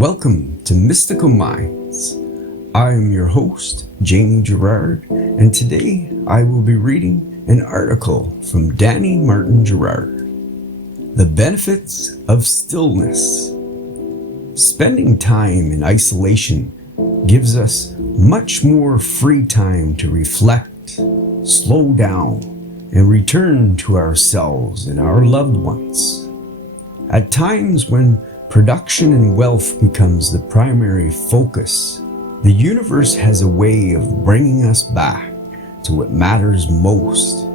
Welcome to Mystical Minds. I am your host, Jamie Gerard, and today I will be reading an article from Danny Martin Gerard. The Benefits of Stillness. Spending time in isolation gives us much more free time to reflect, slow down, and return to ourselves and our loved ones. At times when production and wealth becomes the primary focus, the universe has a way of bringing us back to what matters most.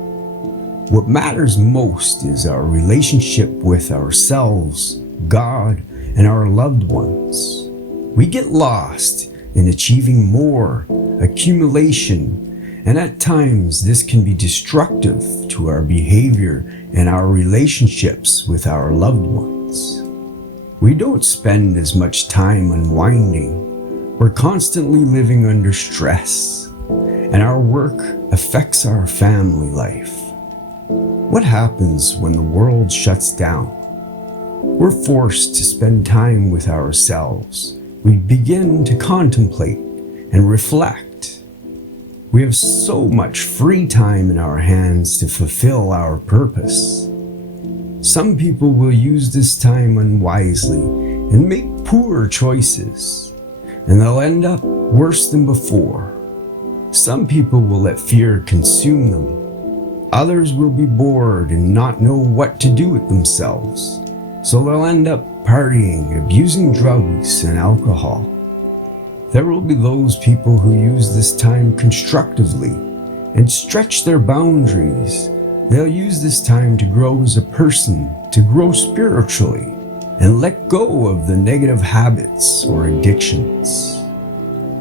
What matters most is our relationship with ourselves, God, and our loved ones. We get lost in achieving more, accumulation, and at times this can be destructive to our behavior and our relationships with our loved ones. We don't spend as much time unwinding. We're constantly living under stress, and our work affects our family life. What happens when the world shuts down? We're forced to spend time with ourselves. We begin to contemplate and reflect. We have so much free time in our hands to fulfill our purpose. Some people will use this time unwisely and make poor choices, and they'll end up worse than before. Some people will let fear consume them. Others will be bored and not know what to do with themselves, so they'll end up partying, abusing drugs and alcohol. There will be those people who use this time constructively and stretch their boundaries. They'll use this time to grow as a person, to grow spiritually, and let go of the negative habits or addictions.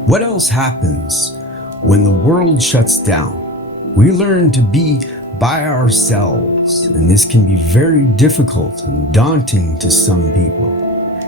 What else happens when the world shuts down? We learn to be by ourselves, and this can be very difficult and daunting to some people.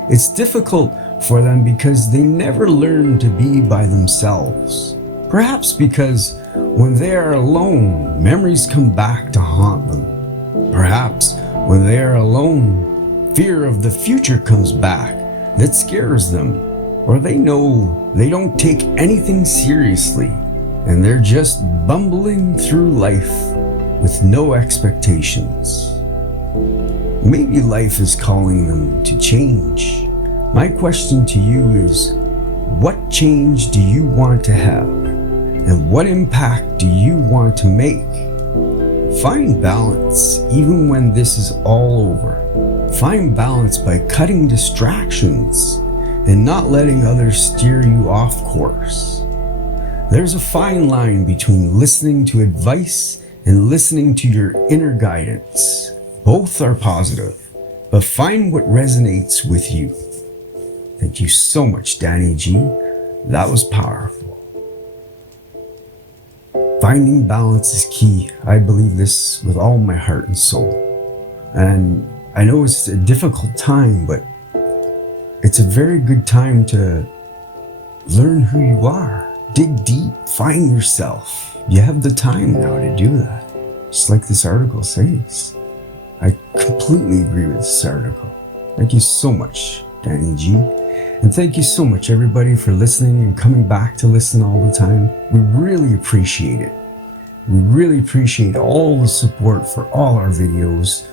It's difficult for them because they never learn to be by themselves. Perhaps because when they are alone, memories come back to haunt them. Perhaps when they are alone, fear of the future comes back that scares them, or they know they don't take anything seriously and they're just bumbling through life with no expectations. Maybe life is calling them to change. My question to you is, what change do you want to have? And what impact do you want to make? Find balance even when this is all over. Find balance by cutting distractions and not letting others steer you off course. There's a fine line between listening to advice and listening to your inner guidance. Both are positive, but find what resonates with you. Thank you so much, Danny G. That was powerful. Finding balance is key. I believe this with all my heart and soul. And I know it's a difficult time, but it's a very good time to learn who you are. Dig deep, find yourself. You have the time now to do that. Just like this article says. I completely agree with this article. Thank you so much, Danny G. And thank you so much, everybody, for listening and coming back to listen all the time. We really appreciate it. We really appreciate all the support for all our videos.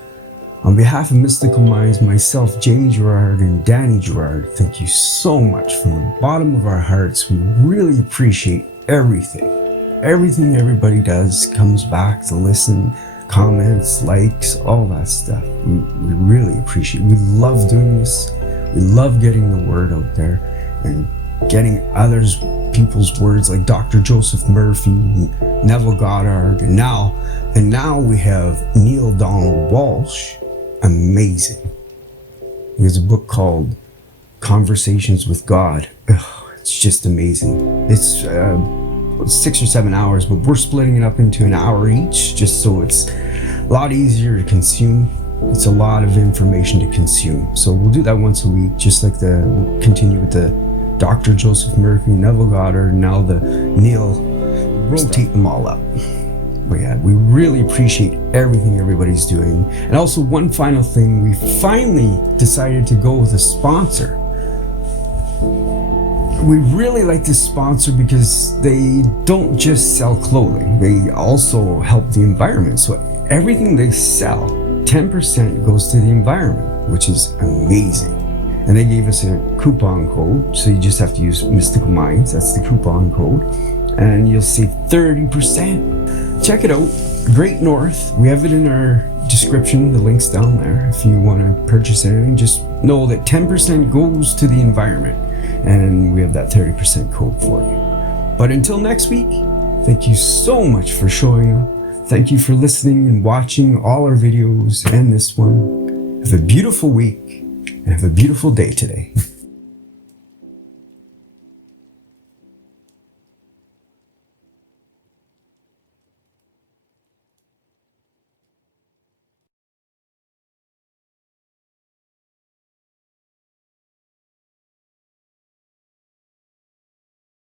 On behalf of Mystical Minds, myself, Jamie Gerard, and Danny Gerard, thank you so much from the bottom of our hearts. We really appreciate everything. Everything everybody does comes back to listen, comments, likes, all that stuff. We really appreciate it. We love doing this. We love getting the word out there and getting people's words like Dr. Joseph Murphy, Neville Goddard, and now we have Neil Donald Walsh. Amazing. He has a book called Conversations with God. It's just amazing. It's 6 or 7 hours, but we're splitting it up into an hour each just so it's a lot easier to consume. It's a lot of information to consume. So we'll do that once a week, just like we'll continue with the Dr. Joseph Murphy, Neville Goddard, and now the Neil. Rotate them all up. But yeah, we really appreciate everything everybody's doing. And also one final thing, we finally decided to go with a sponsor. we really like this sponsor because they don't just sell clothing, they also help the environment. So everything they sell, 10% goes to the environment, which is amazing. And they gave us a coupon code, so you just have to use Mystical Minds. That's the coupon code, and you'll save 30%. Check it out, Great North. We have it in our description, the link's down there. If you want to purchase anything, just know that 10% goes to the environment, and we have that 30% code for you. But until next week, thank you so much for showing up. Thank you for listening and watching all our videos and this one. Have a beautiful week and have a beautiful day today.